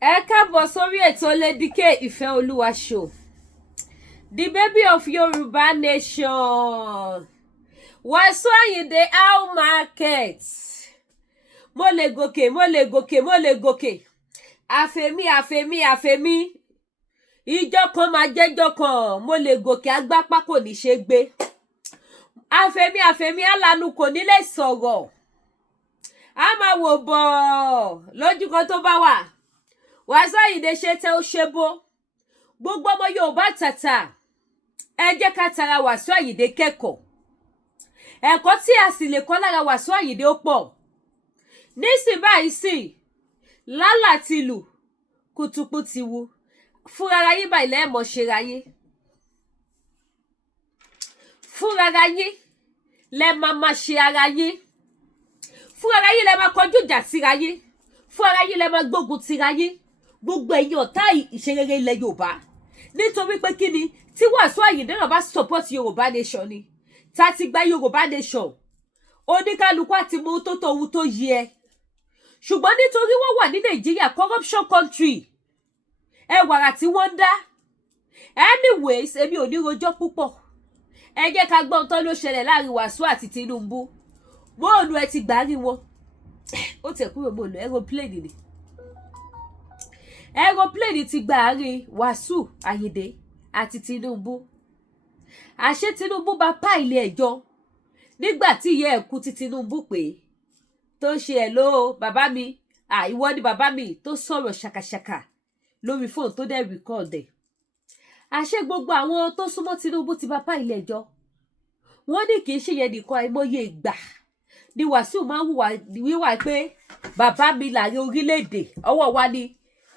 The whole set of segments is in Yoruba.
Ẹ káàbọ̀ sórí ètò Lédìké Ìfẹ́ Olúwa show. The baby of Yoruba nation. Wasiu Ayinde how market. Mo lè gòkè. Àfẹ́mí. Ìjọ kan máa jẹ́jọ́ kan. Mo lè gòkè agbápá kò ní ṣe gbé. Àfẹ́mí alanu kò ní lè sọ̀rọ̀. A máa wò bọ̀ lójú kan tó bá wà. Wasiu Ayinde ṣe tẹ́ ó ṣe bó. Gbogbo ọmọ Yorùbá tàtà. Ẹ jẹ́ ká tara Wasiu Ayinde kẹ́kọ̀ọ́. Ẹ̀kọ́ tí a sì lè kọ́ lára Wasiu Ayinde ó pọ̀. Nísìn báyìí sì lálà ti lù kùtùkù ti wu. Fúnra yín báyìí lẹ́ẹ̀mọ̀ ṣe ra yín. Fúnra yín lẹ máa ṣe ara yín. Fúnra yín lẹ máa kọjú ìjà síra yín. Fúnra yín lẹ máa gbógun tira yín. Gbogbo ẹ̀yin ọ̀tá ìṣerere ilẹ̀ Yorùbá. Nítorí pé kí ni tí Wasiu Ayinde náà bá support Yorùbá nation ni. Tá ti gba Yorùbá nation. Oníkálukú àti mú tó tó ohun tó yẹ. Ṣùgbọ́n nítorí wọ́n wà ní Nàìjíríà corruption country. Ẹ wàrà tí wọ́n dá. Anyways, èmi ò ní rojọ́ púpọ̀. Ẹ jẹ́ ká gbọ́ ohun tó ló ṣẹlẹ̀ láàrin Wasiu àti Tinubu. Bóòlù ẹ ti gbà rí wọn. Ó tẹ̀ kúrò bóòlù aeroplane ni. Aeroplane ti gbà rí Wasiu Ayinde àti Tinubu. Àṣé Tinubu bá pa ilé ẹjọ́ nígbà tí ìyá ẹ̀ kú tí Tinubu pé tó ṣe hello bàbá mi ìwọ ni bàbá mi tó sọ̀rọ̀ ṣàkàṣàkà lórí fóònù tó dẹ̀ record ẹ̀. Àṣé gbogbo àwọn tó súnmọ́ Tinubu ti bá pa ilé ẹjọ́. Wọ́n ní kì í ṣe yẹn nìkan àìmọye ìgbà ni Wasiu máa ń wíwà pé bàbá mi láàrin orílẹ̀-èdè ọwọ́ wa ni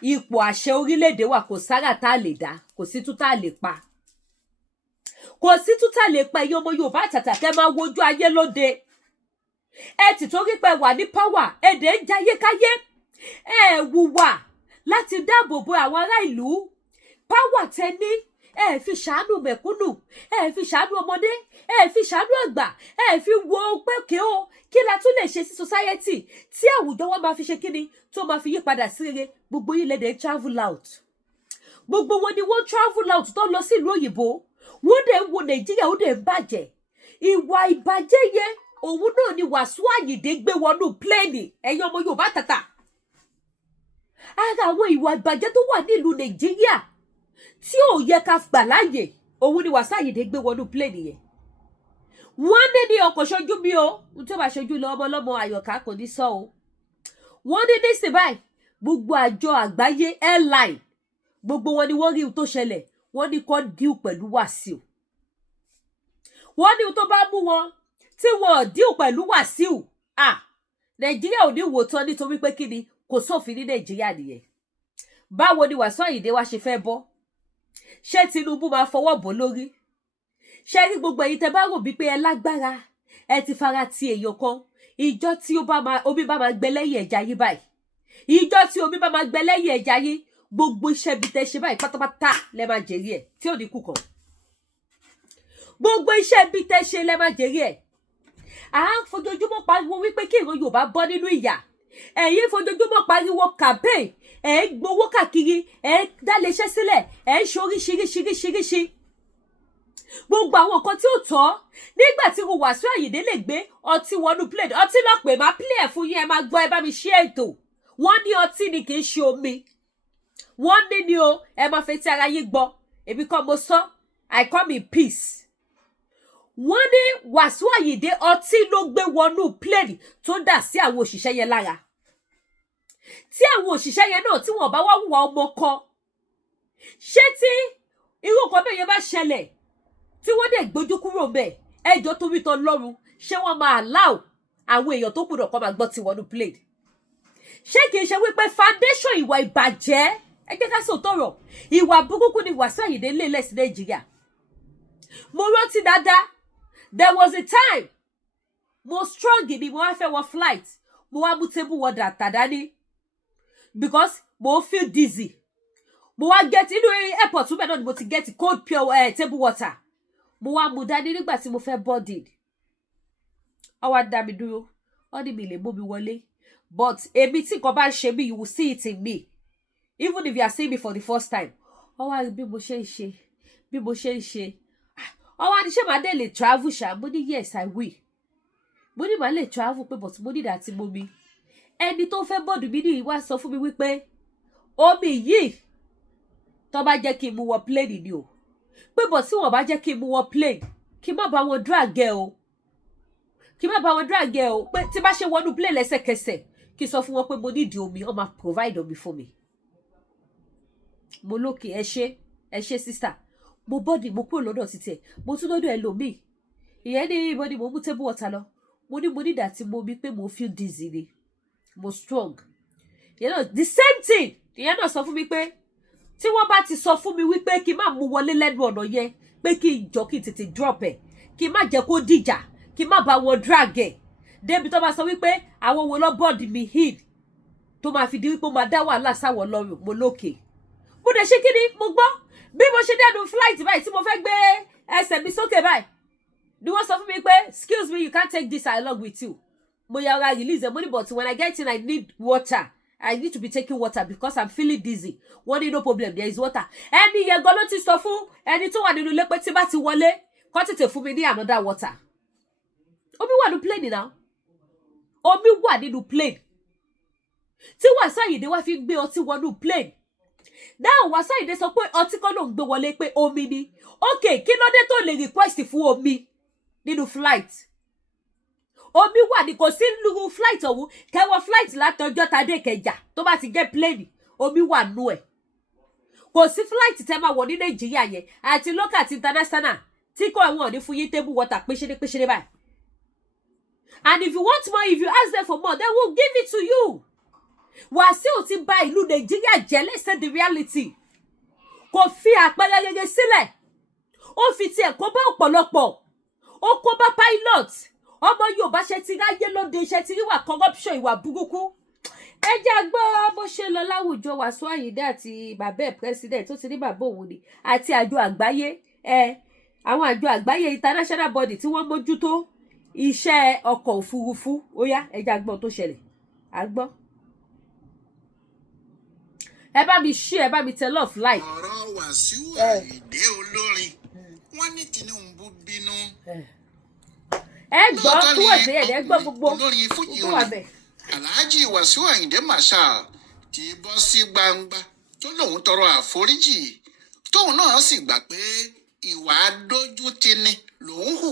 ipò àṣẹ orílẹ̀-èdè wa kò sára tá a lè dá kò sí tú tá a lè pa. Kò sí tú tá a lè pa ẹ̀yin ọmọ Yorùbá àtàtà kẹ́ máa wojú ayé lóde. Ẹ ti torí pé wà ní power èdè ń jayékáyé. Ẹ wùwà láti dáàbò bo àwọn ará ìlú. Power tẹ ní ẹ fi ṣàánú mẹ̀kúnnù, ẹ fi ṣàánú ọmọdé, ẹ fi ṣàánú àgbà, ẹ fi wo pé kí la tún lè ṣe sí society tí àwùjọ wa máa fi ṣe kíni tó máa fi yí padà sí rere. Gbogbo yín lẹ́dẹ̀ẹ́ travel out. Gbogbo wọn ni wọ́n travel out tó lọ sí ìlú òyìnbó. Wọ́n dẹ̀ ń wo Nàìjíríà ó dẹ̀ ń bàjẹ́. Ìwà ìbàjẹ́ yẹn òun náà ni Wasiu Ayinde gbé wọnú pléènì ẹ̀yin ọmọ Yorùbá tàtà. Ara àwọn ìwà ìbàjẹ́ tó wà nílùú Nàìjíríà tí ò yẹ ká gbà láàyè òun ni Wasiu Ayinde gbé wọnú pléènì yẹn. Wọ́n ní ọkọ̀ ṣojú bí o tó bá ṣojú lọ ọmọ àyọ̀ká kò ní sọ o. Wọ́n ní nísìn báyìí gbogbo àjọ àgbáyé airline gbogbo wọn ni wọ́n rí ohun tó ṣẹlẹ̀. Wọ́n ní kó díù pẹ̀lú Wasiu. Wọ́n ní ohun tó bá mú wọn tí wọn ò díù pẹ̀lú Wasiu. Nàìjíríà ò ní wò tán nítorí pé kí ni kò sófin ní Nàìjíríà nìyẹn. Báwo ni Wasiu Ayinde wá ṣe fẹ́ bọ́? Ṣé Tinubu máa fọwọ́ bò lórí? Ṣé rí gbogbo ẹ̀yin tẹ́ bá rò bí pé ẹ lágbára ẹ ti fara ti èèyàn kan ìjọ tí omi bá máa gbẹ lẹ́yìn ẹja yín báyìí. Ìjọ tí omi bá máa gbẹ lẹ́yìn ẹja yín gbogbo iṣẹ́ bí tẹ́ ṣe báyìí pátápátá lẹ máa jèrè ẹ̀ tí ò ní kú kan. Gbogbo iṣẹ́ bí tẹ́ ṣe lẹ máa jèrè ẹ̀. À ń fojoojúmọ́ pariwo wípé kí ìran Yorùbá bọ́ nínú ìyà. Ẹ̀yin fojoojúmọ́ pariwo campaign ẹ̀ ń gbowó káàkiri ẹ̀ ń dáléeṣẹ́ sílẹ̀ ẹ̀ ń ṣe oríṣiríṣiríṣiríṣi. Gbogbo àwọn nǹkan tí ó tọ́ nígbà tí mo Wasiu Ayinde lè gbé ọtí wọnú plate ọtí náà pè máa play ẹ̀ fún yín ẹ máa gbọ́ ẹ bá mi ṣe ètò. Wọ́n ní ọtí ni kì í ṣe omi. Wọ́n ní ni o ẹ máa fetí ara yín gbọ́ èmi kọ́ mo sọ I come in peace. Wọ́n ní Wasiu Ayinde ọtí ló gbé wọnú plate tó dà sí àwọn òṣìṣẹ́ yẹn lára. Tí àwọn òṣìṣẹ́ yẹn náà tí wọ́n bá wá wùwà ọmọ kan ṣé tí irú nǹkan bẹ́ẹ̀ yẹn bá ṣẹlẹ̀ tí wọ́n dẹ̀ gbójú kúrò bẹ́ẹ̀ ẹjọ́ tó wí tán lọ́rùn ṣé wọ́n máa allow àwọn èèyàn tó gbọ́dọ̀ kọ́ máa gbọ́ tí wọnú plate. Ṣé kìí ṣe wípé foundation ìwà ìbàjẹ́ ẹ jẹ́ ká sòtọ̀rọ̀ ìwà burúkú ni Wasiu Ayinde lé lẹ́sìn Nàìjíríà. Mo rántí dáadáa there was a time mo strong ni mo wá fẹ́ wọ flight mo wá mú table water tàdání because mo feel dizzy. Mo wá get inú airport túbẹ̀ náà ni mo ti get cold pure table water. Mo wá mú dání nígbà tí mo fẹ́ boarding. Ó wá dá mi dúró. Ó ní mi lè mú mi wọlé. But èmi tí nǹkan bá ṣe mí you will see it in me. even if you are seeing me for the first time. Wá rí bí mo ṣe ń ṣe, bí mo ṣe ń ṣe. Wá ní ṣé màá dé lè travel ṣá? Mo ní yes, I will. Mo ní màá lè travel pé but mo ní àti mo mi. Ẹni tó fẹ́ bọ́ọ̀dù mi ní wá sọ fún mi wípé omi yìí tó bá jẹ́ kí n mú wọ plane ni o. Pé but tí wọ́n bá jẹ́ kí n mú wọ plane, kí má bá wọn drag ẹ o. Kí má bá wọn drag ẹ o. Pé tí bá ṣe wọnú plane lẹ́sẹ̀kẹsẹ̀, kí sọ fún wọn pé mo need omi, ó máa provide omi fún mi. Mo lókè ẹ ṣé sister. Mo body mo kúrò lọ́dọ̀ títẹ̀. Mo tún lọ́dọ̀ ẹlòmíì. Ìyẹn ní body mo mú table water lọ. Mo ní that mo bí pé mo feel dizzy ni. Mo strong. You know, the same thing. Ìyẹn náà sọ fún mi pé tí wọ́n bá ti sọ fún mi wípé kí má mú wọlé lẹ́nu ọ̀nà yẹn, pé kí jọ kí tètè drop ẹ̀, kí má jẹ́ kó dìjà, kí má bá wọn drag ẹ̀. Débi tó bá sọ wípé àwọn wo lọ board mi in tó máa fi di wípé ó máa dá wàhálà sáwọn lọ́rùn. Mo lókè. Mo dẹ̀ ṣe kíni mo gbọ́ bí mo ṣe dẹ́nu flight báyìí tí mo fẹ́ gbé ẹsẹ̀ mi sókè báyìí ni wọ́n sọ fún mi pé excuse me, you can't take this along with you. Mo yára release the money, but when I get in I need water. I need to be taking water because I'm feeling dizzy. Wọ́n ní no problem, there is water. Ẹni yẹn gan ló ti sọ fún ẹni tó wà nínú ilé pé tí bá ti wọlé kó tètè fún mi ní another water. Omi wà nínú plane now. Omi wà nínú plane. Tí Wasiu Ayinde wá fi gbé ọtí wọnú plane. Now Wasiu Ayinde sọ pé ọtí kan ló ń gbé wọlé pé omi ni. Okay, kí ló dé tó lè request fún omi nínú flight? Omi wà ní kò sí nínú flight ọ̀hún. Kẹwọ flight látọjọ́ tadé Ìkẹjà tó bá ti get plane. Omi wà nú ẹ̀. Kò sí flight tẹ́ máa wọ̀ ní Nàìjíríà yẹn àti local àti international tí kò àwọn ní fún yín table water péṣéré báyìí. And if you want more, if you ask them for more, they will give it to you. Wasiu ti bà ìlú Nàìjíríà jẹ́, let's say the reality. Kò fi àpẹẹrẹ rere sílẹ̀. Ó fi tiẹ̀ kó bá ọ̀pọ̀lọpọ̀. Ó kó bá pilot. Ọmọ Yorùbá ṣe ti ráyé lóde, ṣe ti ríwà corruption, ìwà burúkú. Ẹ jẹ́ gbọ́ bó ṣe lọ láwùjọ Wasiu Ayinde àti bàbá ẹ̀ president tó ti ní bàbá òun ni àti àjọ àgbáyé. Àwọn àjọ àgbáyé international body tí wọ́n mójútó iṣẹ́ ọkọ̀ òfurufú. Ó yá, ẹ jẹ́ gbọ́ tó ṣẹlẹ̀. A gbọ́. Ẹ bá mi share, ẹ bá mi tẹ love like. Ọ̀rọ̀ Wasiu Ayinde olórin. Wọ́n ní Tinubu bínú. Ẹ gbọ́ kúrò sí ẹ̀ gbọ́ gbogbo. Olórin Fújì wọn. Alhaji Wasiu Ayinde Marshal ti bọ́ sí gbangba tó lóun tọrọ àforíjì. Tóun náà sì gbà pé ìwà adójútini lòun hù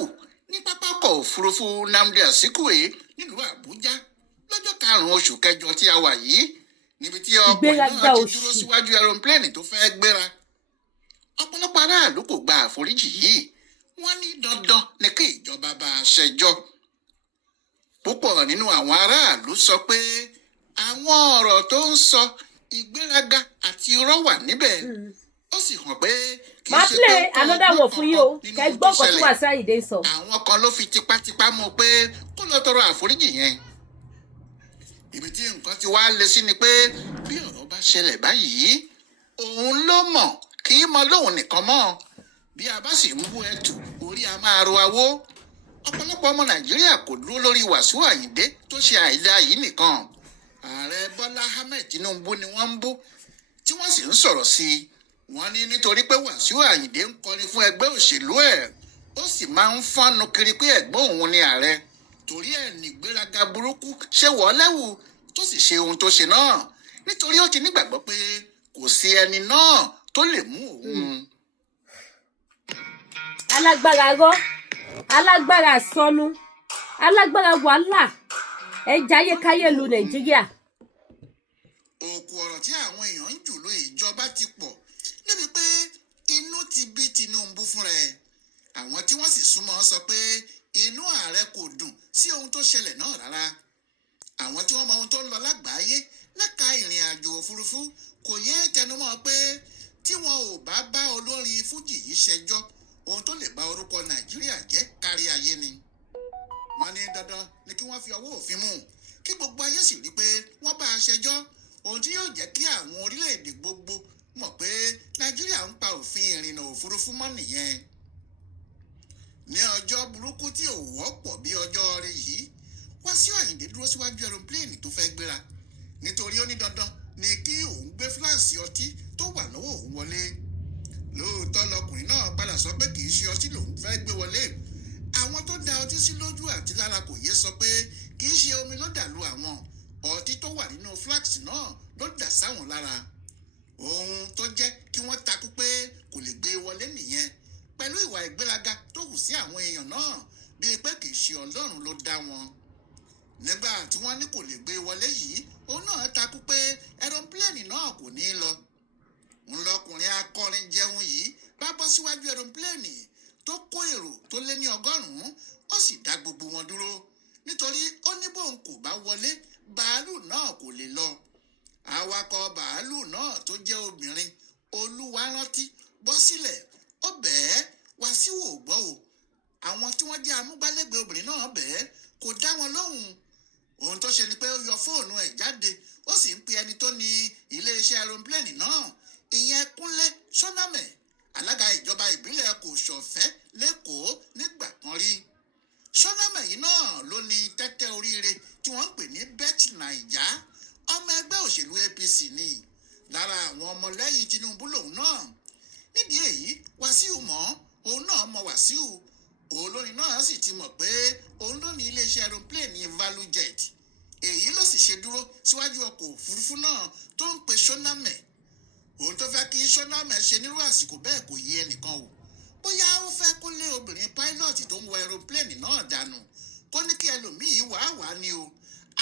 ní pápákọ̀ òfurufú Nnamdi Azikiwe nílùú Àbújá lọ́jọ́ 5 oṣù kẹjọ tí a wà yìí. Níbi tí ọkùnrin náà ti dúró síwájú aeroplane tó fẹ́ gbéra. Ọ̀pọ̀lọpọ̀ aráàlú kò gba àforíjì yìí. Wọ́n ní dandan ní kí ìjọba bá a ṣẹjọ́. Púpọ̀ nínú àwọn aráàlú sọ pé àwọn ọ̀rọ̀ tó ń sọ ìgbéraga àti irọ́ wà níbẹ̀. Ó sì hàn pé kì í ṣe pé another one fún yín o. Kẹ́ gbọ́ nǹkan tí Wasiu Ayinde sọ. Àwọn kan ló fi tipátipá mú pé kó lọ tọrọ àforíjì yẹn. Ibi tí nǹkan ti wá le sí ni pé bí ọ̀rọ̀ bá ṣẹlẹ̀ báyìí, òun ló mọ̀ kì í mọ lóhùn nìkan mọ́. Bí a bá sì ń bú ẹtù, orí a máa ro awó. Ọ̀pọ̀lọpọ̀ ọmọ Nàìjíríà kò dúró lórí Wasiu Ayinde tó ṣe àìdá yìí nìkan. Ààrẹ Bọ́lá Ahmed Tinubu ni wọ́n ń bú, tí wọ́n sì ń sọ̀rọ̀ sí i. Wọ́n ní nítorí pé Wasiu Ayinde ń kọrin fún ẹgbẹ́ òṣèlú ẹ̀, ó sì máa ń fọ́nnu kiri pé ẹ̀gbọ́n òun ni ààrẹ. Torí ẹ̀ ní ìgbéraga burúkú ṣe wọ́ lẹ́wù tó sì ṣe ohun tó ṣe náà. Nítorí ó ti nígbàgbọ́ pé kò sí ẹni náà tó lè mú òun. Alágbára rọ́, alágbára sọnù, alágbára wàhálà. Ẹ jayé káyé lu Nàìjíríà. Òkú ọ̀rọ̀ tí àwọn èèyàn ń jù lọ ìjọba ti pọ̀ níbi pé inú ti bí Tinubu fúnra ẹ̀. Àwọn tí wọ́n sì súnmọ́ sọ pé inú ààrẹ kò dùn sí ohun tó ṣẹlẹ̀ náà rárá. Àwọn tí wọ́n mọ ohun tó ń lọ lágbàáyé lẹ́ka ìrìn àjò òfurufú kò yé tẹnumọ́ pé tí wọn ò bá bá olórin Fújì yìí ṣẹjọ́, ohun tó lè bá orúkọ Nàìjíríà jẹ́ kárí ayé ni. Wọ́n ní dandan ni kí wọ́n fi ọwọ́ òfin mú kí gbogbo ayé sì rí pé wọ́n bá a ṣẹjọ́, ohun tí yóò jẹ́ kí àwọn orílẹ̀-èdè gbogbo mọ̀ pé Nàìjíríà ń pa òfin ìrìnnà òfurufú mọ́ nìyẹn. Ní ọjọ́ burúkú tí ò wọ́pọ̀ bí ọjọ́ rẹ̀ yìí, Wasiu Ayinde dúró síwájú aeroplane tó fẹ́ gbéra nítorí ó ní dandan ní kí òun gbé fúláàsì ọtí tó wà lọ́wọ́ òun wọlé. Lóòótọ́ lọkùnrin náà padà sọ pé kì í ṣe ọtí lòun fẹ́ gbé wọlé. Àwọn tó da ọtí sí lójú àti lára kò yé sọ pé kì í ṣe omi ló dàlú àwọn, ọtí tó wà nínú fúláàsì náà ló dà sáwọn lára. Ohun tó jẹ́ kí wọ́n takú pé kò lè gbé wọlé nìyẹn, pẹ̀lú ìwà ìgbéraga tó hù sí àwọn èèyàn náà bíi pé kì í ṣe Ọlọ́run ló dá wọn. Nígbà tí wọ́n ní kò lè gbé wọlé yìí, òun náà takú pé ẹ̀rọ̀pílẹ̀nì náà kò ní lọ. Ńlọkùnrin akọrin jẹun yìí bá bọ́ síwájú ẹ̀rọ̀pílẹ̀nì tó kó èrò tó lé ní 100, ó sì dá gbogbo wọn dúró nítorí ó ní bóun kò bá wọlé bàálù náà kò lè lọ. Awakọ̀ bàálù náà tó jẹ́ obìnrin Olúwarántí bọ́ sílẹ̀, ó bẹ̀ẹ́ Wasiu ò gbọ́ o. Àwọn tí wọ́n jẹ́ amúgbálẹ́gbẹ̀ẹ́ obìnrin náà bẹ̀ẹ́ kò dá wọn lóhùn. Ohun tó ṣe ni pé ó yọ fóònù ẹ̀ jáde, ó sì ń pe ẹni tó ní iléeṣẹ́ aeroplane náà, ìyẹn Kúnlé Ṣónámẹ̀, alága ìjọba ìbílẹ̀ Kòṣọ̀fẹ́ lẹ́kọ̀ọ́ nígbà kan rí. Ṣónámẹ̀ yìí náà ló ní tẹ́tẹ́ oríire tí wọ́n ń pè ní Bet Naija. Ọmọ ẹgbẹ́ òṣèlú APC ni, lára àwọn ọmọlẹ́yìn Tinubu lòun náà. Nídìí èyí Wasiu mọ̀, òun náà mọ̀ Wasiu. Olórin náà sì ti mọ̀ pé òun ló ní iléeṣẹ́ aeroplane Value Jet. Èyí ló sì ṣe dúró síwájú ọkọ̀ òfurufú náà tó ń pe Ṣónámẹ̀. Òun tó fẹ́ kí Ṣónámẹ̀ ṣe nírú àsìkò bẹ́ẹ̀ kò yé ẹnìkan o. Bóyá ó fẹ́ kó lé obìnrin pílọ́ọ̀tì tó ń wọ aeroplane náà dànù, kó ní kí ẹlòmíì wàá ní o.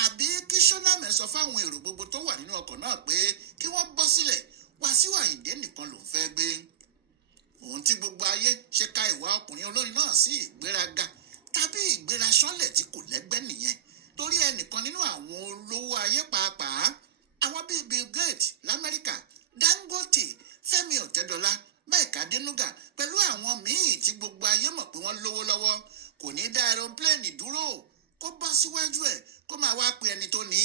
Àbí kí Ṣónámẹ̀ sọ fáwọn èrò gbogbo tó wà nínú ọkọ̀ náà pé kí wọ́n bọ́ sílẹ̀, Wasiu Ayinde nìkan lòún fẹ́ gbé. Ohun tí gbogbo ayé ṣe ka ìwà ọkùnrin olórin náà sí ìgbéraga tàbí ìgbéraṣánlẹ̀ tí kò lẹ́gbẹ́ nìyẹn, torí ẹnìkan nínú àwọn olówó ayé pàápàá, àwọn bíi Bill Gates l'Amẹ́ríkà, Dangote, Fẹ́mi Ọ̀tẹ́dọ́lá, Mike Adenuga pẹ̀lú àwọn míì tí gbogbo ayé mọ̀ pé wọ́n lówó lọ́wọ́ kò ní dá aeroplane dúró kó bọ́ síwájú ẹ̀ kó máa wá pe ẹni tó ní.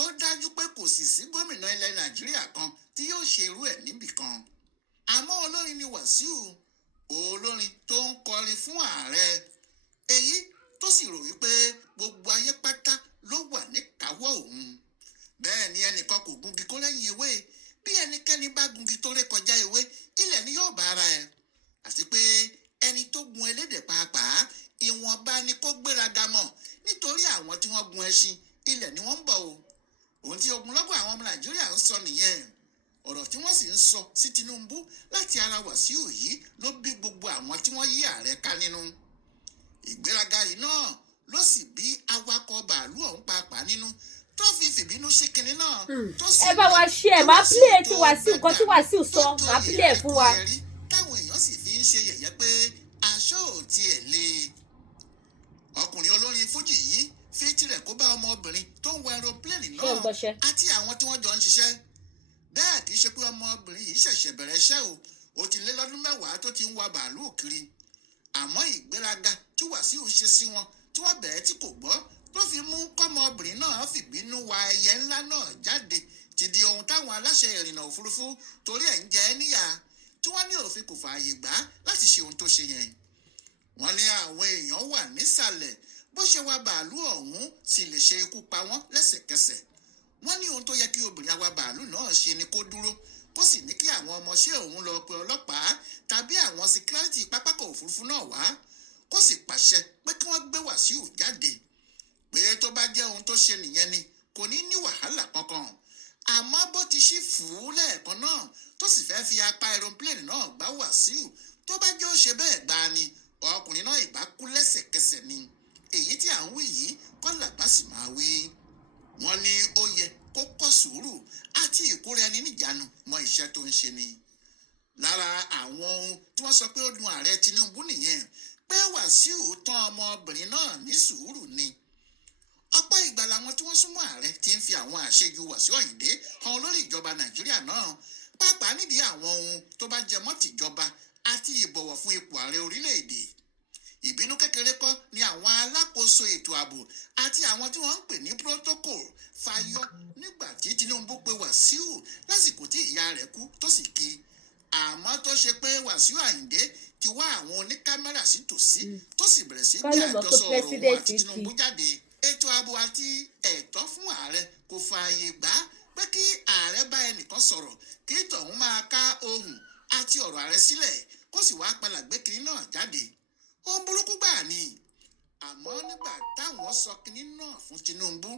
Ó dájú pé kò sì sí gómìnà ilẹ̀ Nàìjíríà kan tí yóò ṣe irú ẹ̀ níbì kan. Àmọ́ olórin ni Wasiu, olórin tó ń kọrin fún ààrẹ, èyí tó sì rò wípé gbogbo ayé pátá ló wà níkàáwọ́ òun. Bẹ́ẹ̀ ni ẹnìkan kò gungi kó lẹ́yìn ewé, bí ẹnikẹ́ni bá gungi tó ré kọjá ewé, ilẹ̀ ni yóò bá ara ẹ̀. Àti pé ẹni tó gun elédè pàápàá ìwọ̀nba ni kó gbéraga mọ̀, nítorí àwọn tí wọ́n gun ẹṣin ilẹ̀ ni wọ́n ń bọ̀ o. Ohun tí ogunlọ́gọ̀ àwọn ọmọ Nàìjíríà ń sọ nìyẹn. Ọ̀rọ̀ tí wọ́n sì ń sọ sí Tinubu láti ara Wasiu yìí ló bí gbogbo àwọn tí wọ́n yí ààrẹ ká nínú. Ìgbéraga yìí náà ló sì bí awakọ̀ bàálù ọ̀hún pàápàá nínú tó fi fìbínú sí kinní náà. Ẹ bá wa ṣe ẹ̀ máa pílẹ̀ tí Wasiu nǹkan tí Wasiu sọ máa pílẹ̀ fún wa. Táwọn èèyàn sì fi ń ṣe yẹ̀yẹ́ pé aṣọ ò tiẹ̀ le. Ọkùnrin olórin fújì yìí fi tirẹ̀ kó bá ọmọbìnrin tó ń wọ aeroplane náà àti àwọn tí wọ́n jọ ń ṣiṣẹ́. Bẹ́ẹ̀ kì í ṣe pé ọmọbìnrin yìí ṣẹ̀ṣẹ̀ bẹ̀rẹ̀ iṣẹ́ o, ó ti lé lọ́dún 10 tó ti ń wa bàálù kiri. Àmọ́ ìgbéraga tí Wasiu ṣe sí wọn tí wọ́n bẹ̀ẹ́ tí kò gbọ́ tó fi mú kọ́mọbìnrin náà fìbínú wa ẹyẹ ńlá náà jáde ti di ohun táwọn aláṣẹ ìrìnnà òfurufú torí ẹ̀ ń jẹ ẹ́ níyà, tí wọ́n ní òfin kò fààyè gbà láti ṣe ohun tó ṣe yẹn. Wọ́n ní àwọn èèyàn wà nísàlẹ̀, bó ṣe wa bàálù ọ̀hún sì lè ṣe ikú pa wọ́n lẹ́sẹ̀kẹsẹ̀. Wọ́n ní ohun tó yẹ kí obìnrin awa bàálù náà ṣe ni kó dúró, kó sì ní kí àwọn ọmọọṣẹ́ òun lọ pe ọlọ́pàá tàbí àwọn síkírátì pápákọ̀ òfurufú náà wá, kó sì pàṣẹ pé kí wọ́n gbé Wasiu jáde. Pé tó bá jẹ́ ohun tó ṣe nìyẹn ni kò ní ní wàhálà kankan. Àmọ́ bó ti ṣí fùú lẹ́ẹ̀kan náà tó sì fẹ́ fi apá aeroplane náà gbá Wasiu, tó bá jẹ́ ó ṣe bẹ́ẹ̀ gbá ni ọkùnrin náà ìbá kú lẹ́sẹ̀kẹsẹ̀ ni. Èyí tí à ń wí yìí kọ́ làgbà sì máa wí. Wọ́n ní ó yẹ kó kọ́ sùúrù àti ìkóra ẹni níjàánu mọ iṣẹ́ tó ń ṣe ni. Lára àwọn ohun tí wọ́n sọ pé ó dùn ààrẹ Tinubu nìyẹn, pé Wasiu tán ọmọbìnrin náà ní sùúrù ni. Ọ̀pọ̀ ìgbà làwọn tí wọ́n súnmọ́ ààrẹ ti ń fi àwọn àṣejù Wasiu Ayinde hàn lórí ìjọba Nàìjíríà náà, pàápàá nídìí àwọn ohun tó bá jẹ mọ́ tìjọba àti ìbọ̀wọ̀ fún ipò ààrẹ orílẹ̀-èdè. Ìbínú kékeré kọ́ ni àwọn alákòóso ètò ààbò àti àwọn tí wọ́n ń pè ní protocol fayọ nígbà tí Tinubu pe Wasiu lásìkò tí ìyá rẹ̀ kú tó sì kí. Àmọ́ tó ṣe pé Wasiu Ayinde ti wá àwọn oníkámẹ́rà sí tòsí tó sì bẹ̀rẹ̀ sí gbé àjọsọ ọ̀rọ̀ wọn àti Tinubu jáde. Ètò ààbò àti ẹ̀tọ́ fún ààrẹ kò fààyè gbà pé kí ààrẹ bá ẹnìkan sọ̀rọ̀ kí tọ̀hún máa ká ohùn àti ọ̀rọ̀ ààrẹ sílẹ̀ kó sì wáá padà gbé kinní náà jáde. Ohun burúkú gbà ni. Àmọ́ nígbà táwọn sọ kinní náà fún Tinubu,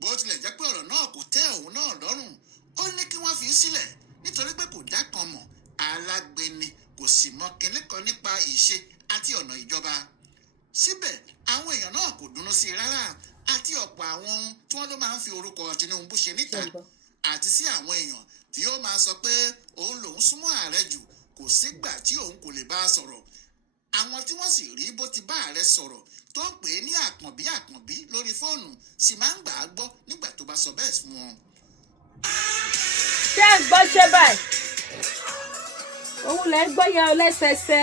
bó tilẹ̀ jẹ́ pé ọ̀rọ̀ náà kò tẹ́ òun náà lọ́rùn, ó ní kí wọ́n fi í sílẹ̀ nítorí pé kò dá kan mọ̀, alágbèni, kò sì mọ kinní kan nípa ìṣe àti ọ̀nà ìjọba. Síbẹ̀ àwọn èèyàn náà kò dùnnú sí i rárá, àti ọ̀pọ̀ àwọn ohun tí wọ́n ló máa ń fi orúkọ Tinubu ṣe níta, àti sí àwọn èèyàn tí ó máa sọ pé òun lòun súnmọ́ ààrẹ jù, kò sígbà tí òun kò lè bá a sọ̀rọ̀. Àwọn tí wọ́n sì rí bó ti bá ààrẹ sọ̀rọ̀ tó ń pè é ní àkànbí lórí fóònù sì máa ń gbà á gbọ́ nígbà tó bá sọ bẹ́ẹ̀ fún wọn. Ṣé ẹ gbọ́ ṣe báyìí? Òun lẹ gbọ́ yẹn lẹ́sẹsẹ.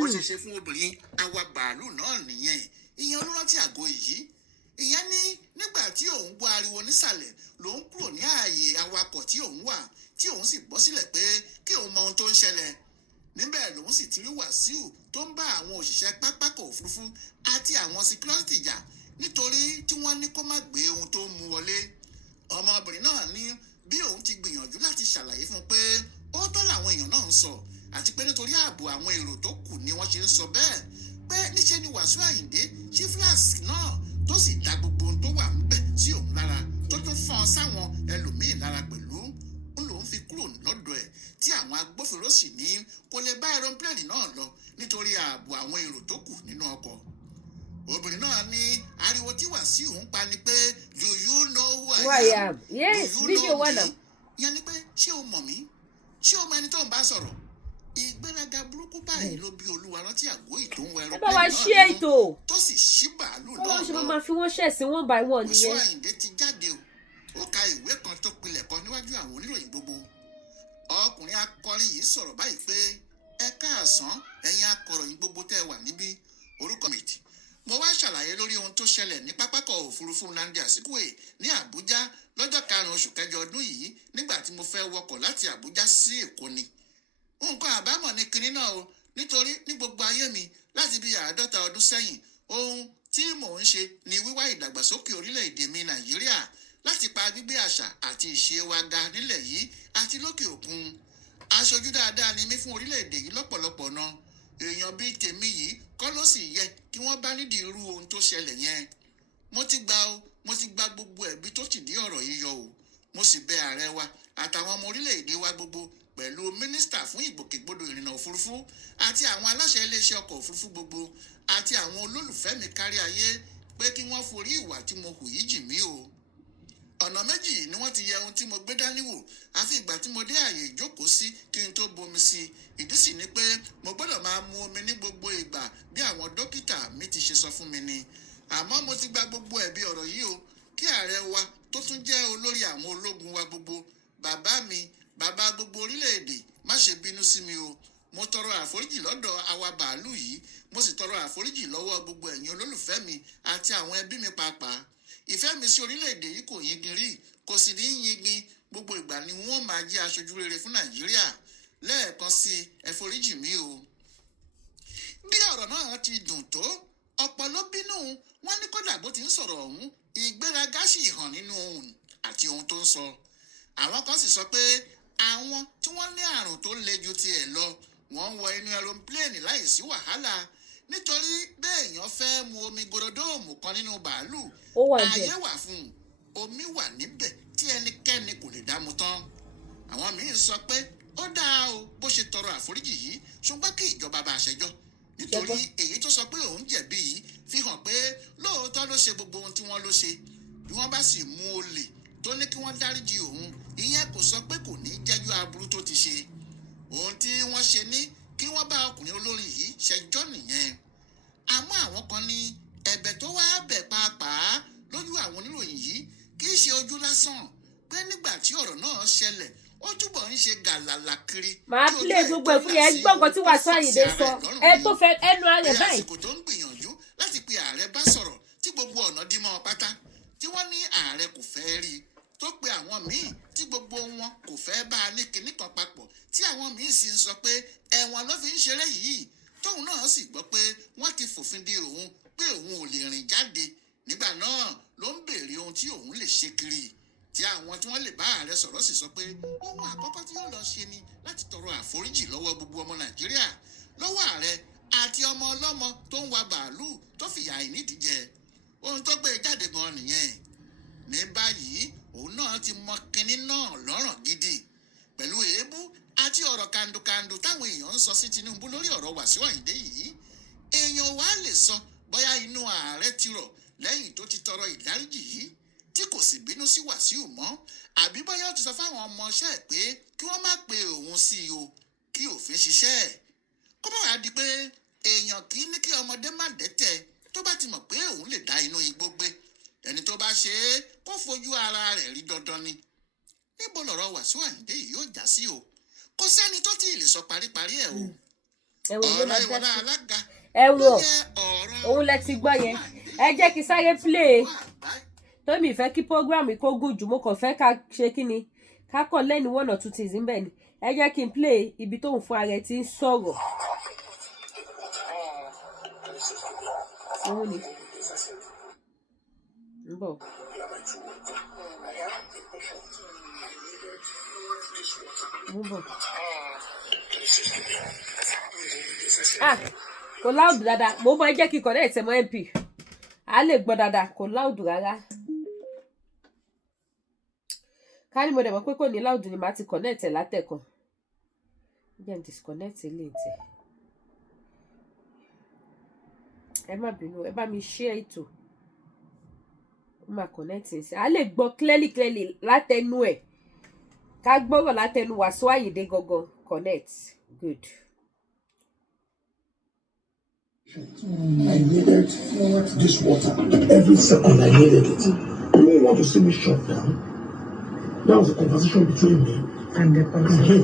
Ó ṣe ṣe fún obìnrin awa bàálù náà nìyẹn, ìyẹn olórántí àgọ́ yìí. Ìyẹn ní nígbà tí òun gbọ́ ariwo nísàlẹ̀ lòun kúrò ní ààyè awakọ̀ tí òun wà, tí òun sì bọ́ sílẹ̀ pé kí òun mọ ohun tó ń ṣẹlẹ̀. Níbẹ̀ lòun sì ti rí Wasiu tó ń bá àwọn òṣìṣẹ́ pápákọ̀ òfurufú àti àwọn síkírọ́tì jà nítorí tí wọ́n ní kó má gbé ohun tó ń mú wọlé. Ọmọbìnrin náà ní bí òun ti gbìyànjú láti ṣàlàyé fún un pé ó tọ́ làwọn èèyàn náà ń sọ, àti pé nítorí ààbò àwọn èrò tó kù ni wọ́n ṣe ń sọ bẹ́ẹ̀, pé níṣe ni Wasiu Ayinde ṣí flask náà tó sì da gbogbo ohun tó wà níbẹ̀ sí òun lára, tó tún fọ́n sáwọn ẹlòmíín lára pẹ̀lú. Ń lòun fi kúrò lọ́dọ̀ ẹ̀ tí àwọn agbófinró sì ní kó lè bá aeroplane náà lọ nítorí ààbò àwọn èrò tó kù nínú ọkọ̀. Obìnrin náà ní ariwo tí Wasiu ń pa ni pé do you know who I am? Yes, video one of. Ìyẹn ni pé ṣé o mọ̀ mí? Ṣé o mọ ẹni tó ń bá sọ̀rọ̀? Ìgbéraga burúkú báyìí ló bí olúwa rántí àgọ́ ìtò ń wọ aeroplane náà tó sì ṣí bàálù náà lọ. Báwo ṣe máa fi wọ́n ṣẹ̀sìn one by one nìyẹn? Wasiu Ayinde ti jáde o, ó ka ìwé kan tó pilẹ̀ kọ níwájú àwọn oníròyìn gbogbo. Ọkùnrin akọrin yìí sọ̀rọ̀ báyìí pé ẹ káàsán ẹ̀yin akọ̀ròyìn gbogbo tẹ́ ẹ wà níbí, orúkọ mi ti. Mo wá ṣàlàyé lórí ohun tó ṣẹlẹ̀ ní pápákọ̀ òfurufú Nnamdi Azikiwe ní Àbújá lọ́jọ́ 5 oṣù kẹjọ ọdún yìí nígbà tí mo fẹ́ wọkọ̀ láti Àbújá sí Èkó ni. Nǹkan àbámọ̀ ní kinní náà o, nítorí ní gbogbo ayé mi láti bí 50 ọdún sẹ́yìn, ohun tí mò ń ṣe ni wíwá ìdàgbàsókè orílẹ̀-èdè mi Nàìjíríà láti pa gbígbé àṣà àti ìṣe wa ga nílẹ̀ yìí àti lókè òkun. Aṣojú dáadáa ni mí fún orílẹ̀-èdè yìí lọ́pọ̀lọpọ̀ náà. Èèyàn bíi tèmi yìí kọ́ ló sì yẹ kí wọ́n bá nídìí irú ohun tó ṣẹlẹ̀ yẹn. Mo ti gba gbogbo ẹ̀bi tó ti dí ọ̀rọ̀ yìí yọ o. Mo sì bẹ ààrẹ wa àtàwọn ọmọ orílẹ̀-èdè wa gbogbo pẹ̀lú mínísítà fún ìgbòkègbodò ìrìnnà òfurufú àti àwọn aláṣẹ iléeṣẹ́ ọkọ̀ òfurufú gbogbo àti àwọn olólùfẹ́ mi kárí ayé pé kí wọ́n forí ìwà tí mo hù yìí jì mí o. Ọ̀nà méjì ni wọ́n ti yẹ ohun tí mo gbé dání wò, àfi ìgbà tí mo dé àyè ìjókòó sí kí n tó bomi sí i. Ìdí sì ni pé mo gbọ́dọ̀ máa mu omi ní gbogbo ìgbà bí àwọn dókítà mi ti ṣe sọ fún mi ni. Àmọ́ mo ti gba gbogbo ẹ̀bi ọ̀rọ̀ yìí o, kí ààrẹ wa tó tún jẹ́ olórí àwọn ológun wa gbogbo, bàbá mi, bàbá gbogbo orílẹ̀-èdè, má ṣe bínú sí mi o. Mo tọrọ àforíjì lọ́dọ̀ awa bàálù yìí, mo sì tọrọ àforíjì lọ́wọ́ gbogbo ẹ̀yin olólùfẹ́ mi àti àwọn ẹbí mi pàápàá. Ìfẹ́ mi sí orílẹ̀-èdè yìí kò yingin rí, kò sì ní yingin. Gbogbo ìgbà ni wọ́n máa jẹ́ aṣojú rere fún Nàìjíríà. Lẹ́ẹ̀kan sí ẹ foríjì mí o. Bí ọ̀rọ̀ náà ti dùn tó, ọ̀pọ̀ ló bínú. Wọ́n ní kódà bó ti ń sọ̀rọ̀ ọ̀hún, ìgbéraga sì hàn nínú ohùn àti ohun tó ń sọ. Àwọn kan sì sọ pé àwọn tí wọ́n ní àrùn tó le ju tiẹ̀ lọ, wọ́n ń wọ inú aeroplane láìsí wàhálà. Nítorí béèyàn fẹ́ mu omi gorodóòmù kan nínú bàálù, ààyè wà fún un, omi wà níbẹ̀ tí ẹnikẹ́ni kò lè dá mu tán. Àwọn míín sọ pé ó dáa o bó ṣe tọrọ àforíjì yìí, ṣùgbọ́n kí ìjọba bá a ṣẹjọ́. Nítorí èyí tó sọ pé òun jẹ̀bi yìí fi hàn pé lóòótọ́ ló ṣe gbogbo ohun tí wọ́n ló ṣe. Bí wọ́n bá sì mú olè tó ní kí wọ́n dáríjì òun, ìyẹn kò sọ pé kò ní jẹ́jú aburú tó ti ṣe. Ohun tí wọ́n ṣe ní kí wọ́n bá ọkùnrin olórin yìí ṣẹjọ́ nìyẹn. Àmọ́ àwọn kan ní ẹ̀bẹ̀ tó wá bẹ̀ pàápàá lójú àwọn oníròyìn yìí kì í ṣe ojú lásán, pé nígbà tí ọ̀rọ̀ náà ṣẹlẹ̀ ó túbọ̀ ń ṣe gàlàlà kiri. Màá play gbogbo ẹ̀ fún yẹn, gbọ́ngàn tí Wasiu Ayinde sọ ẹ tó fẹ́ ẹnu ààrẹ báyìí. Àsìkò tó ń gbìyànjú láti pe ààrẹ bá sọ̀rọ̀ tí gbogbo ọ̀nà dí mọ́ pátá, tí wọ́n ní ààrẹ kò fẹ́ rí i, tó pe àwọn míì tí gbogbo wọn kò fẹ́ bá a ní kinní kan papọ̀, tí àwọn míì sì ń sọ pé ẹ̀wọ̀n ló fi ń ṣeré yìí, tóun náà sì gbọ́ pé wọ́n ti fòfin de òun pé òun ò lè rìn jáde. Nígbà náà ló ń béèrè ohun tí òun lè ṣe kiri. tí àwọn tí wọ́n lè bá ààrẹ sọ̀rọ̀ sì sọ pé ohun àkọ́kọ́ tí yóò lọ ṣe ni láti tọrọ àforíjì lọ́wọ́ gbogbo ọmọ Nàìjíríà lọ́wọ́ ààrẹ àti ọmọ ọlọ́mọ tó ń wa bàálù tó fìyà àìnídìí jẹ. Ohun tó gbé jáde gan nìyẹn. Ní báyìí òun náà ti mọ kinní náà lọ́rọ̀ gidi pẹ̀lú èébú àti ọ̀rọ̀ kandukandu táwọn èèyàn ń sọ sí Tinubu lórí ọ̀rọ̀ Wasiu Ayinde yìí. Èèyàn wa lè sọ bóyá inú ààrẹ ti rọ̀ lẹ́yìn tó ti tọrọ ìdáríjì yìí tí kò sì bínú sí Wasiu mọ́, àbí bóyá ó ti sọ fáwọn ọmọọṣẹ́ ẹ̀ pé kí wọ́n má pe òun sí i o kí òfin ṣiṣẹ́ ẹ̀. Kó bá wàá di pé èèyàn kì í ní kí ọmọdé má dẹ́tẹ̀ tó bá ti mọ̀ pé òun lè dá inú igbó gbé. Ẹni tó bá ṣe é kó fojú ara rẹ̀ rí dandan ni. Níbo lọ̀rọ̀ Wasiu Ayinde yìí yóò já sí o? Kò sẹ́ni tó tí ì lè sọ paríparí ẹ̀ o. Ọ̀rọ̀ ìwọ̀nà alága ló jẹ́ ọ̀rọ̀ òun lẹ ti gbọ́ yẹn. Ẹ jẹ́ kí sáré play tómi ìfẹ́ kí program kó gùn jù, mo kàn fẹ́ ká ṣe kí ni ká kàn lẹ́nu one or two things níbẹ̀ ni. Ẹ jẹ́ kí n play ibi tóun fún ara ẹ̀ ti ń sọ̀rọ̀. Òun ni ń bọ̀. Kò láùdù dáadáa, mo máa jẹ́ kí connect mọ́ MP a lè gbọ́ dáadáa, kò láùdù rárá. Ká ní mo dẹ̀ mọ̀ pé kò ní láùdù ni màá ti connect ẹ̀ látẹ̀kàn. Jẹ́ n disconnect ilé ìtẹ̀. Ẹ má bínú, ẹ bá mi share ètò. Ó máa connect sí. A lè gbọ́ clearly látẹnu ẹ̀. Ká gbọ́rọ̀ látẹnu Wasiu Ayinde gangan connect. Good. I needed this water. Every second I needed it. You don't want to see me shut down. That was a conversation between me and him.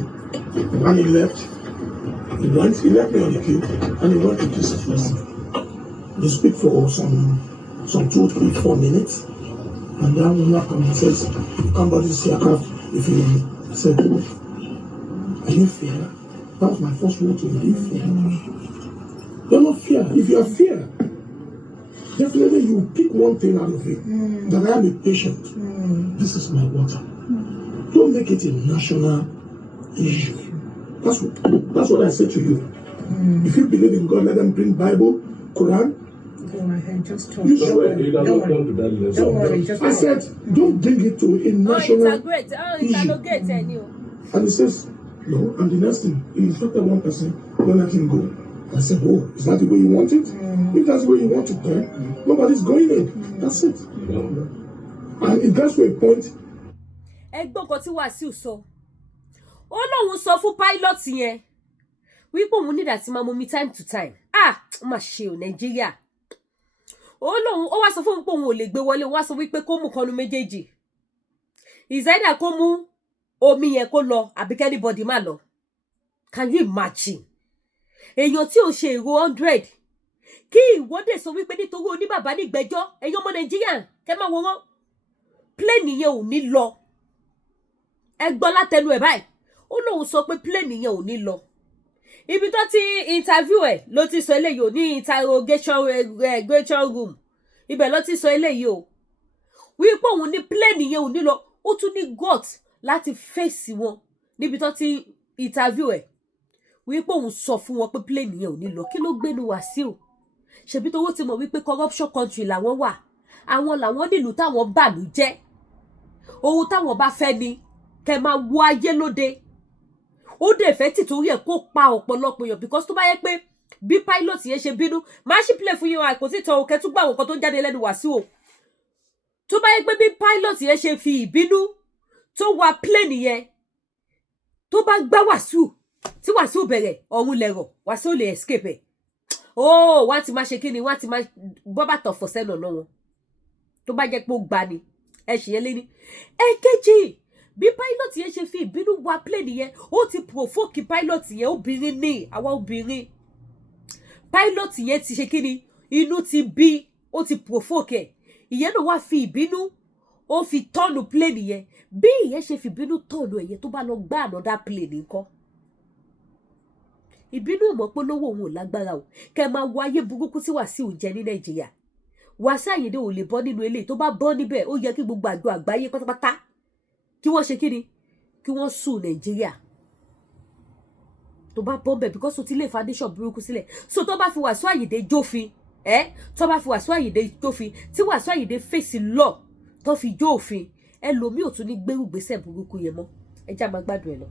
When he left, he left me on the queue and he went to this place. He speak for some 2, 3, 4 minutes. And then when I come and says, somebody say I can't if you I said, are you fair? That was my first word to you. Are you fair? You're not fair. If you are fair, definitely you pick one thing out of it. That I am a patient. This is my water. Don't make it a national issue. That's what I said to you. If you believe in God, let them bring Bible, Quran. Go ahead, just talk. You swear. Don't worry, just I said, don't bring it to a national issue. And he says, no. And the next thing, he instructed one person, don't let him go. I said, oh, is that the way you want it? If that's the way you want it, then nobody's going in. That's it. And it gets to a point. Ẹ gbọ́ nǹkan tí Wasiu sọ. Ó lóun sọ fún pilot yẹn wípé òun nídà tí máa mú mi time to time. Ó mà ṣe ò Nàìjíríà. Ó wá sọ fún òun pé òun ò lè gbé wọlé, ó wá sọ wípé kó mú kanu méjèèjì. Ìzáìdà kó mú omi yẹn kó lọ àbí anybody má lọ. Can you imagine? Èèyàn tí ò ṣe èrò 100 kí ìwọ́dẹ̀ sọ wípé nítorí oníbàbá nígbẹ́jọ́ ẹ̀yin ọmọ Nàìjíríà kẹ́ máa wọ́n plane yẹn ò ní lọ. Ẹ gbọ́ látẹnu ẹ̀ báyìí. Ó lóun sọ pé plane yẹn ò ní lọ. Ibi tó ti interview ẹ̀ ló ti sọ eléyìí ò ní interrogation room. Ibẹ̀ ló ti sọ eléyìí o. Wípé òun ní plane yẹn ò ní lọ. Ó tún ní gut láti face wọn níbi tó ti interview ẹ̀. Wípé òun sọ fún wọn pé plane yẹn ò ní lọ. Kí ló gbénu Wasiu? Ṣebí tó wọ́n ti mọ̀ wípé corruption country làwọn wà. Àwọn làwọn nílùú táwọn bàlú jẹ́. Ohun táwọn bá fẹ́ ni kẹ́ máa wo ayé lóde. Ó dẹ̀ fẹ́ tìtorí ẹ̀ kó pa ọ̀pọ̀lọpọ̀ èèyàn because tó bá yẹ pé bí pilot yẹn ṣe bínú máa ṣí play fún yín àìkò tí tọ́ òkè tún gbà wọ́n kan tó jáde lẹ́nu Wasiu o. Tó bá yẹ pé bí pilot yẹn ṣe fi ìbínú tó wa plane yẹn tó bá gbá Wasiu tí Wasiu bẹ̀rẹ̀ ọ̀run lẹ̀rọ̀ Wasiu lè escape ẹ̀. Wọ́n ti máa ṣe kí ni wọ́n ti máa bọ́ bàtọ̀ fọ̀ sẹ́nu ọ̀nà wọn. Tó bá jẹ́ pé ó gbà ni ẹ ṣì yẹn lé ní. Èkejì bí pilot yẹn ṣe fi ìbínú wa plane yẹn ó ti provoke pilot yẹn obìnrin ní àwa obìnrin. Pilot yẹn ti ṣe kí ni inú ti bí ó ti provoke ẹ̀. Ìyẹn ló wá fi ìbínú ó fi tọ́nu plane yẹn. Bí ìyẹn ṣe fi ìbínú tọ́nu ẹ̀yẹ tó bá lọ gbá another plane nǹkan. Ìbínú mọ̀ pé lówó òun ò lágbára o. Kẹ́ máa wo ayé burúkú tí Wasiu jẹ ní Nàìjíríà. Wasiu Ayinde ò lè bọ́ nínú eléyìí tó bá bọ́ níbẹ̀ ó yẹ kí gbogbo àjọ àgbáyé pátápátá kí wọ́n ṣe kí ni kí wọ́n sùn Nàìjíríà tó bá bọ́ bẹ̀ because o ti lé foundation burúkú sílẹ̀ so tó bá fi Wasiu Ayinde jófin tó bá fi Wasiu Ayinde jófin tí Wasiu Ayinde fèsì law tó fi jó òfin ẹlòmíì ò tún ní gbérù gbèsè burúkú yẹn mọ́ ẹ já máa gbádùn ẹ lọ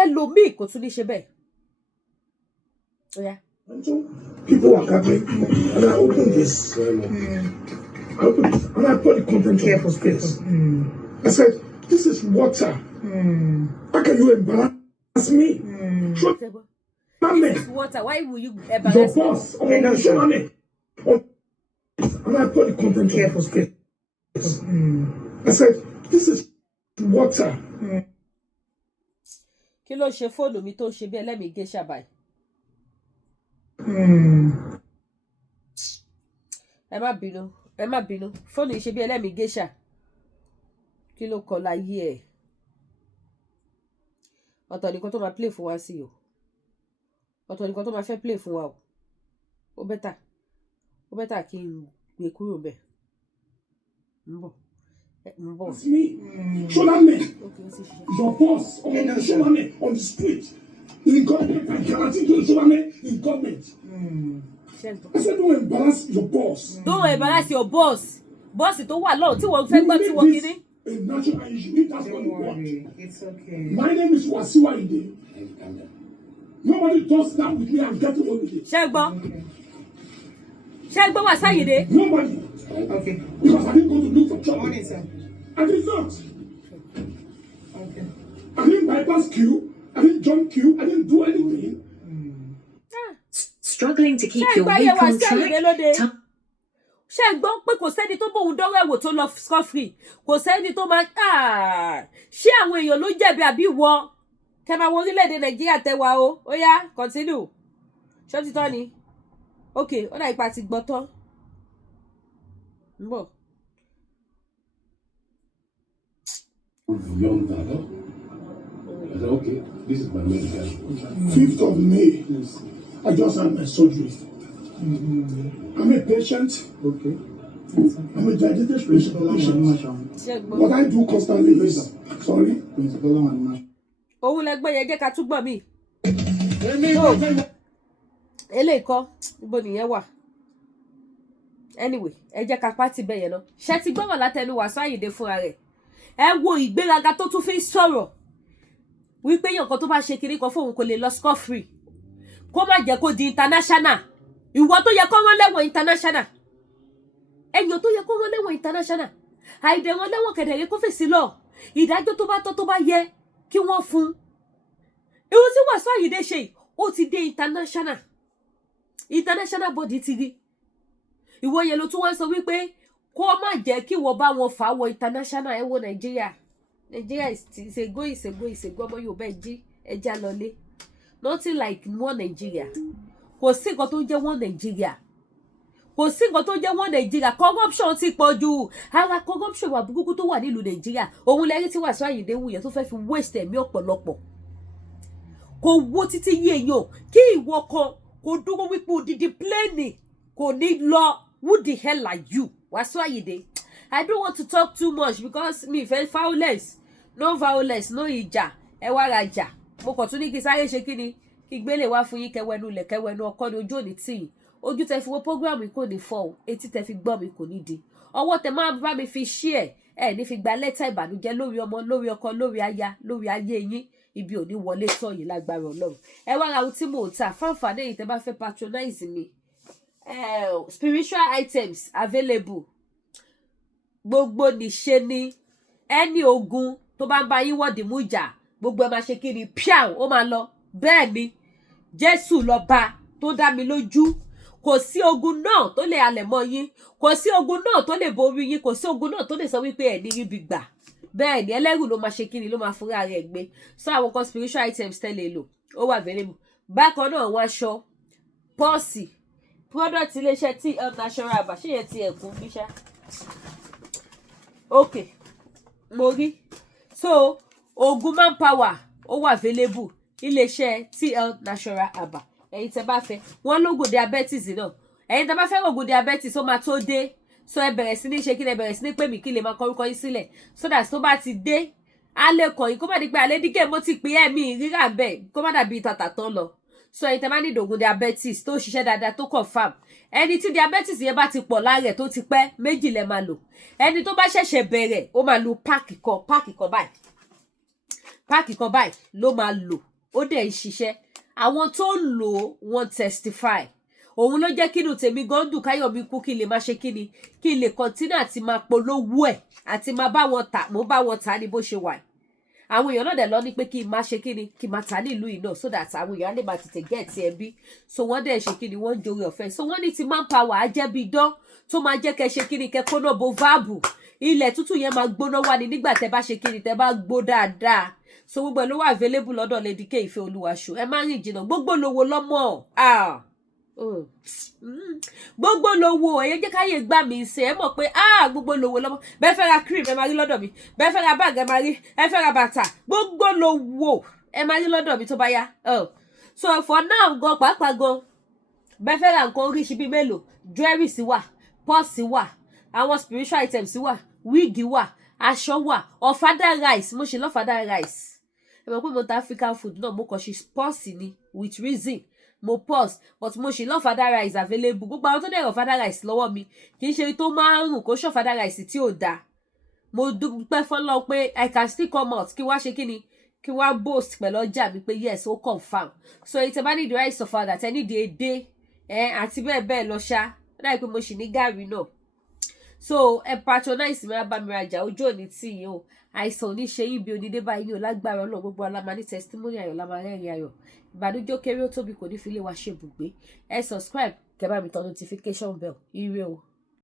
ẹlòmíì kò tún ní ṣe bẹ́ẹ̀ ó yá. People are gathering, and I opened this. I opened this, and I put the content Careful, on this. I said, "This is water. How can you embarrass me? Show This is water. Why will you your embarrass me? boss. Show me." And I put the content Careful, on this. I said, "This is water." Kí ló ṣe fóònù mi tó ń ṣe bí ẹlẹ́mìí gé ṣàbàì? Ẹ má bínú fóònù yìí ṣe bí ẹlẹ́mìí gé ṣà kí ló kọ láyé ẹ̀ ọ̀tọ̀ nìkan tó máa play fún wa sí o ọ̀tọ̀ nìkan tó máa fẹ́ play fún wa o ó bẹ́tà kí n gbé kúrò bẹ́ẹ̀ ń bọ̀. It's me. Shoulder men. Your boss on the shoulder men on the street. In government, I guarantee you shoulder men in government. I said, don't embarrass your boss. Don't embarrass your boss. Boss tó wà lọ́wọ́ tí wọ́n fẹ́ gbọ́ tí wọ́n kiri. A national issue. If that's what you want. It's okay. My name is Wasiu Ayinde. Nobody does that with me. I'm getting on with it. Ṣé gbọ́ Wasiu Ayinde? Nobody. Okay. Because I didn't go to look for trouble. Morning, sir. I did not. Okay. I didn't bypass queue. I didn't jump queue. I didn't do anything. Struggling to keep your week on track? Ṣé gbọ́ pé kò sẹ́ni tó bóun dọ́rọ̀ ẹ̀wò tó lọ scot-free kò sẹ́ni tó máa ṣé àwọn èèyàn ló jẹ̀bi àbí wọ kẹ máa wọ orílẹ̀-èdè Nàìjíríà tẹwa o ó yá continue ṣé ti tán ni ok ó dà ipa ti gbọ́ tán ń bọ̀. Young father. I said, okay, this is my medical. 5th of May, I just had my surgery. I'm a patient. Okay. I'm a diabetes patient. What I do constantly is, sorry. Òun lẹgbẹ́ yẹn jẹ́ ká túbọ̀ mí. Eléyìí kọ́ ibo nìyẹn wà. Anyway, ẹ jẹ́ ká pátì bẹ́ẹ̀ yẹn náà. Ṣé ti gbọ́rọ̀ látẹnu Wasiu Ayinde fúnra rẹ̀? Ẹ wo ìgbéraga tó tún fi ń sọ̀rọ̀. Wípé èèyàn kan tó bá ṣe kiri kan fóun kò lè lọ scot-free. Kó má jẹ́ kó di international. Ìwọ tó yẹ kó rán lẹ́wọ̀n international. Ẹ̀yàn tó yẹ kó rán lẹ́wọ̀n international. Àìdè rán lẹ́wọ̀n kẹ̀dẹ̀rẹ́ kó fèsì lọ. Ìdájọ́ tó bá tọ́ tó bá yẹ kí wọ́n fún. Irú tí Wasiu Ayinde ṣe ó ti dé international. International body ti rí. Ìwọ yẹn ló tún wá sọ wípé kó má jẹ́ kí wọ́n bá wọn fà wọ international ẹ wo Nàìjíríà. Nàìjíríà ìṣègò ọmọ Yorùbá jí ẹja lọlé. Nothing like one Nigeria. Kò sí nǹkan tó ń jẹ́ one Nigeria. Kò sí nǹkan tó ń jẹ́ one Nigeria. Corruption ti pọ̀ jù. Ara corruption wà burúkú tó wà nílùú Nàìjíríà. Òun lẹ́rí tí Wasiu Ayinde wù yẹn tó fẹ́ fi waste ẹ̀mí ọ̀pọ̀lọpọ̀. Kò wo títí yé èèyàn kí ìwọ kan kò dúró wípé odidi pléènì kò ní lọ. Who the hell are you? Wasiu Ayinde? I don't want to talk too much because me fẹ́ violence. No violence, no ìjà. Ẹ wá ra jà. Mo kàn tún ní kí sáré ṣe kíni kí gbélé wá fún yín kẹwẹnu ilẹ̀ kẹwẹnu ọkọ ní ojú òní tí ojú tẹ fi wo program kò ní fọ́ etí tẹ fi gbọ́ mi kò ní di ọwọ́ tẹ máa bá mi fi share ẹ ní fi gba lẹ́tà ìbànújẹ́ lórí ọmọ lórí ọkọ lórí aya lórí ayé yín ibi òní wọlé tọ́ yìí lágbára Ọlọ́run ẹ wá ra ohun tí mò ń tà fáǹfààní èyí tẹ bá fẹ́ patronize mi spiritual items available gbogbo nìṣe ni ẹni ogun tó bá ń bá yín wọ́ọ̀dì mú jà gbogbo ẹ máa ṣe kí ni píà ó máa lọ bẹ́ẹ̀ ni Jésù lọ́ba tó dá mi lójú kò sí ogun náà tó lè halẹ̀ mọ́ yín kò sí ogun náà tó lè borí yín kò sí ogun náà tó lè sọ wípé ẹ̀ ní ríbi gbà bẹ́ẹ̀ ni ẹlẹ́rù ló máa ṣe kí ni ló máa fúnra rẹ̀ gbé so àwọn kan spiritual items tẹ́lẹ̀ lò ó wà available bákan náà wọ́n aṣọ pọ́ọ̀sì product iléeṣẹ́ tí natural àbá ṣé yẹn ti ẹ̀kún bíṣá ok mo rí so oògùn manpower ó wà available iléeṣẹ́ TL natural aba ẹ̀yin tẹ́ bá fẹ́ wọ́n lóògùn diabetes náà ẹ̀yin tẹ́ bá fẹ́ oògùn diabetes ó máa tó dé so ẹ bẹ̀rẹ̀ sí ní ṣe kí ni ẹ bẹ̀rẹ̀ sí ní pè mí kí lè máa kọrúkọ yín sílẹ̀ so that tó bá ti dé alẹ́ kọ̀ yín kó má di pé alẹ́ díkẹ́ mo ti pín ẹ̀mí rírà bẹ́ẹ̀ kó má dàbí tàtà tán lọ so ẹ̀yin tẹ́ bá ní ìdògùn diabetes tó ṣiṣẹ́ dáadáa tó confam ẹni tí diabetes yẹn bá ti pọ̀ lára ẹ̀ tó ti pẹ́ méjì lẹ máa lò ẹni tó bá ṣẹ̀ṣẹ̀ bẹ̀rẹ̀ ó máa lo páàkì kan báyìí ló máa lò ó dẹ̀ ń ṣiṣẹ́ àwọn tó ń lò ó wọ́n testify òun ló jẹ́ kínú tèmi gan dùn káyọ̀mí kú kí n lè máa ṣe kíni kí n lè continue àti máa polówó ẹ̀ àti máa bá wọn tà mo bá wọn tà ní bó ṣe wà àwọn èèyàn náà dẹ̀ lọ ní pé kí n máa ṣe kíni kí n máa tà ní ìlú yìí náà so that àwọn èèyàn lè máa tètè gẹ̀ẹ́tì ẹbí so wọ́n dẹ̀ ṣe kíni wọ́n ń jorí ọ̀fẹ́ so wọ́n ní ti manpower ajẹ́bí dán tó máa jẹ́ kẹ́ ṣe kíni kẹ́ kóná bo váàbù ilẹ̀ tútù yẹn máa gbóná wá ní nígbà tẹ́ bá ṣe kíni tẹ́ bá gbó dáadáa so gbogbo ẹ̀ ló wà available lọ́dọ̀ Lady K Ìfẹ́ Olúwaṣù ẹ má rìn jìnnà gbogbo lówó lọ́mọ gbogbo lówó ẹ̀yẹ jẹ́ káyé gbà mí ṣe ẹ mọ̀ pé gbogbo lówó lọ́mọ bẹ́ẹ̀ fẹ́ ra cream ẹ máa rí lọ́dọ̀ mi bẹ́ẹ̀ fẹ́ ra bag ẹ máa rí ẹ fẹ́ ra bàtà gbogbo lówó ẹ máa rí lọ́dọ̀ mi tó bá yá so for now gan pàápàá gan bẹ́ẹ̀ fẹ́ ra nǹkan oríṣi bíi mélòó jewelry sí wà purse wà àwọn spiritual items wà wig wà aṣọ wà ọ̀fadà rice mo ṣe lọ́fadà rice ẹ mọ̀ pé mo ta African food náà mo kàn ṣe purse ni with reason mo pause but mo ṣe lọ́fadà rice available gbogbo àwọn tó dẹ̀ ọ̀fadà rice lọ́wọ́ mi kì í ṣe tó máa ń rùn kó ṣọ̀fadà rice tí ò dáa mo dúpẹ́ fọ́lọ́ pé I can still come out kí wá ṣe kí ni kí wá boast pẹ̀lú ọjà mi pé yes ó confam so èyí tẹ́ bá need rice ọ̀fadà tẹ́ need èdè àti bẹ́ẹ̀ bẹ́ẹ̀ lọ ṣá láì pé mo ṣì ní gàrí náà so ẹ patronize mi bá mi rajà ojú òní tí yìí o àìsàn oníṣe yìí bí onídé báyìí o lágbára Ọlọ́run gbogbo aláma ní testimony ayọ̀ láma rẹ́rìn ayọ̀ ìbànújẹ́ kéré ó tóbi kò ní fi lé wa ṣe ibùgbé ẹ subscribe kẹ́ bá mi tàn notification bell ire o.